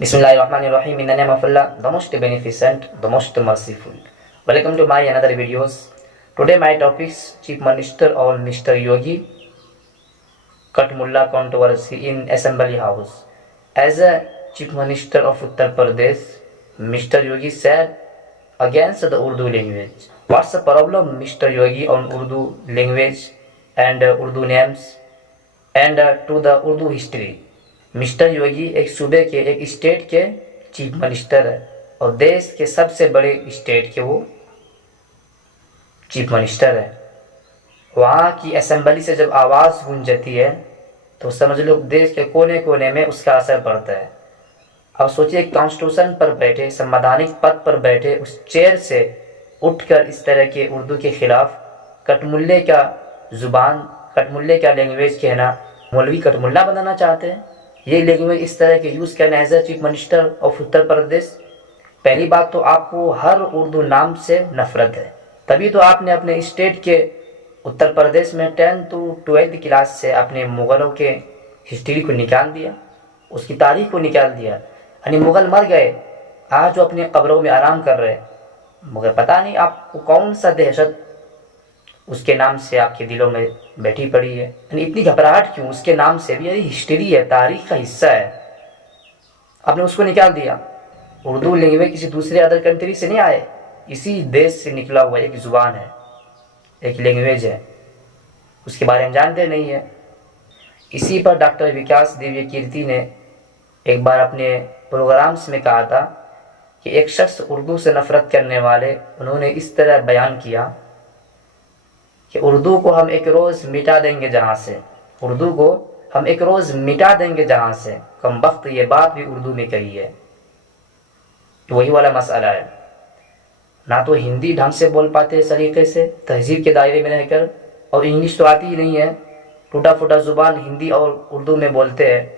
Bismillahirrahmanirrahim. In the name of Allah, the most beneficent, the most merciful. Welcome to my another videos. Today my topic is Chief Minister or Mr. Yogi cut mullah controversy in Assembly House. As a Chief Minister of Uttar Pradesh, Mr. Yogi said against the Urdu language. What's the problem, Mr. Yogi, on Urdu language and Urdu names and to the Urdu history? Mister Yogi एक सूबे के, एक state के chief minister है और देश के सबसे बड़े स्टेट के वो चीफ मिनिस्टर है। वहाँ की असेंबली से जब आवाज़ गूंजती है तो समझ लो देश के कोने कोने में उसका असर पड़ता है। अब सोचिए, कॉन्स्टिट्यूशन पर बैठे, संवैधानिक पद पर बैठे उस चेयर से उठकर इस तरह के उर्दू के खिलाफ कटमुल्ले का ज़ुबान, कटमुल्ले का लैंग्वेज कहना, मौलवी कटमुल्ला बनाना चाहते हैं। ये लैंग्वेज इस तरह के यूज़ करना as a chief minister of Uttar Pradesh. पहली बात तो आपको हर उर्दू नाम से नफरत है, तभी तो आपने अपने स्टेट के उत्तर प्रदेश में 10th to 12th क्लास से अपने मुग़लों के हिस्ट्री को निकाल दिया, उसकी तारीख को निकाल दिया। यानी मुग़ल मर गए, आज जो अपने कब्रों में आराम कर रहे, मगर पता नहीं आपको कौन सा दहशत उसके नाम से आपके दिलों में बैठी पड़ी है। यानी इतनी घबराहट क्यों उसके नाम से? भी यही हिस्ट्री है, तारीख का हिस्सा है, आपने उसको निकाल दिया। उर्दू लैंग्वेज किसी दूसरे अदर कंट्री से नहीं आए, इसी देश से निकला हुआ एक ज़ुबान है, एक लैंग्वेज है, उसके बारे में जानते नहीं है। इसी पर डॉक्टर विकास दिव्य कीर्ति ने एक बार अपने प्रोग्राम्स में कहा था कि एक शख्स उर्दू से नफ़रत करने वाले, उन्होंने इस तरह बयान किया कि उर्दू को हम एक रोज़ मिटा देंगे जहाँ से, उर्दू को हम एक रोज़ मिटा देंगे जहाँ से। कम वक्त ये बात भी उर्दू में कही है। वही वाला मसला है, ना तो हिंदी ढंग से बोल पाते सलीके से तहजीब के दायरे में रहकर, और इंग्लिश तो आती ही नहीं है, टूटा फूटा ज़ुबान हिंदी और उर्दू में बोलते हैं।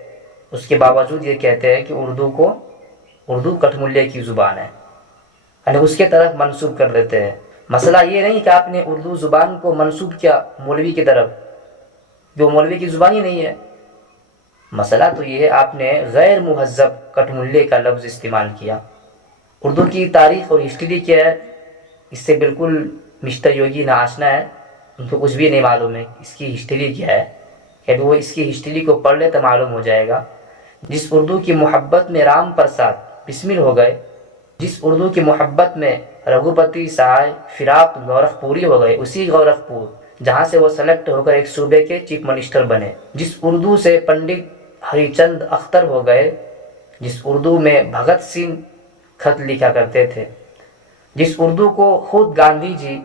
उसके बावजूद ये कहते हैं कि उर्दू कठमुल्ले की ज़ुबान है, यानी उसके तरफ मंसूब कर देते हैं। मसला ये नहीं कि आपने उर्दू ज़ुबान को मंसूब किया मौलवी की तरफ, जो मौलवी की ज़ुबान ही नहीं है। मसला तो ये है आपने गैर मुहज़्ज़ब कटमुल्ले का लफ्ज़ इस्तेमाल किया। उर्दू की तारीख़ और हिस्ट्री क्या है, इससे बिल्कुल मिस्टर योगी नाआशना है, उनको कुछ भी नहीं मालूम है इसकी हिस्ट्री क्या है। कि वो इसकी हिस्ट्री को पढ़ ले तो मालूम हो जाएगा। जिस उर्दू की मोहब्बत में राम प्रसाद बिस्मिल हो गए, जिस उर्दू की मोहब्बत में रघुपति सहाय फिराक गोरखपुरी हो गए, उसी गोरखपुर जहाँ से वो सेलेक्ट होकर एक सूबे के चीफ मिनिस्टर बने, जिस उर्दू से पंडित हरिचंद अख्तर हो गए, जिस उर्दू में भगत सिंह खत लिखा करते थे, जिस उर्दू को खुद गांधी जी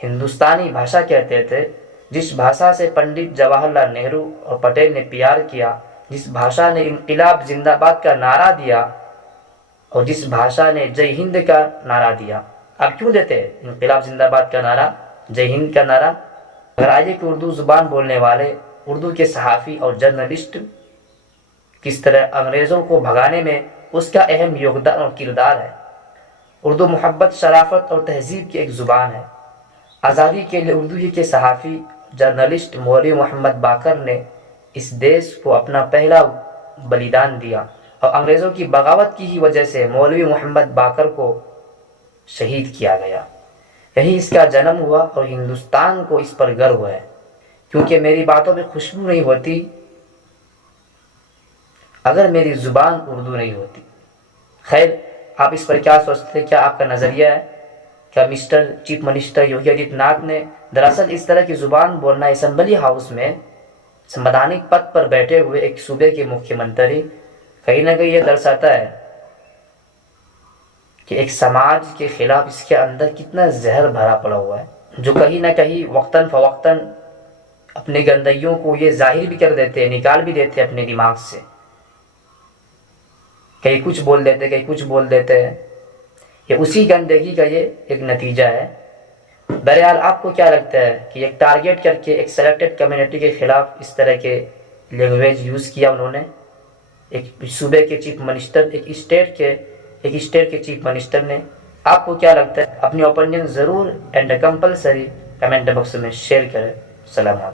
हिंदुस्तानी भाषा कहते थे, जिस भाषा से पंडित जवाहरलाल नेहरू और पटेल ने प्यार किया, जिस भाषा ने इनकलाब जिंदाबाद का नारा दिया और जिस भाषा ने जय हिंद का नारा दिया। आप क्यों देते हैं इनकलाब जिंदाबाद का नारा, जय हिंद का नारा? अगर आइए कि उर्दू ज़ुबान बोलने वाले उर्दू के सहाफ़ी और जर्नलिस्ट किस तरह अंग्रेज़ों को भगाने में उसका अहम योगदान और किरदार है। उर्दू मोहब्बत, शराफत और तहजीब की एक ज़ुबान है। आज़ादी के लिए उर्दू ही के सहाफ़ी जर्नलिस्ट मौलवी मोहम्मद बाकर ने इस देश को अपना पहला बलिदान दिया और अंग्रेज़ों की बगावत की ही वजह से मौलवी मोहम्मद बाकर को शहीद किया गया। यही इसका जन्म हुआ और हिंदुस्तान को इस पर गर्व है, क्योंकि मेरी बातों में खुशबू नहीं होती अगर मेरी ज़ुबान उर्दू नहीं होती। खैर, आप इस पर क्या सोचते हैं? क्या आपका नज़रिया है? क्या mister chief minister Yogi Adityanath ने दरअसल इस तरह की ज़ुबान बोलना असेंबली हाउस में संवैधानिक पद पर बैठे हुए एक सूबे के मुख्यमंत्री, कहीं ना कहीं ये दर्शाता है कि एक समाज के खिलाफ इसके अंदर कितना जहर भरा पड़ा हुआ है, जो कहीं ना कहीं वक्तन फ़वक्तन अपने गंदगियों को ये जाहिर भी कर देते हैं, निकाल भी देते हैं अपने दिमाग से। कहीं कुछ बोल देते, कहीं कुछ बोल देते हैं। ये उसी गंदगी का ये एक नतीजा है। बहरहाल, आपको क्या लगता है कि एक टारगेट करके एक सेलेक्टेड कम्युनिटी के खिलाफ इस तरह के लैंग्वेज यूज़ किया उन्होंने? एक सूबे के चीफ मिनिस्टर, एक स्टेट के चीफ मिनिस्टर ने। आपको क्या लगता है? अपनी ओपिनियन ज़रूर एंड कंपलसरी कमेंट बॉक्स में शेयर करें। सलाम।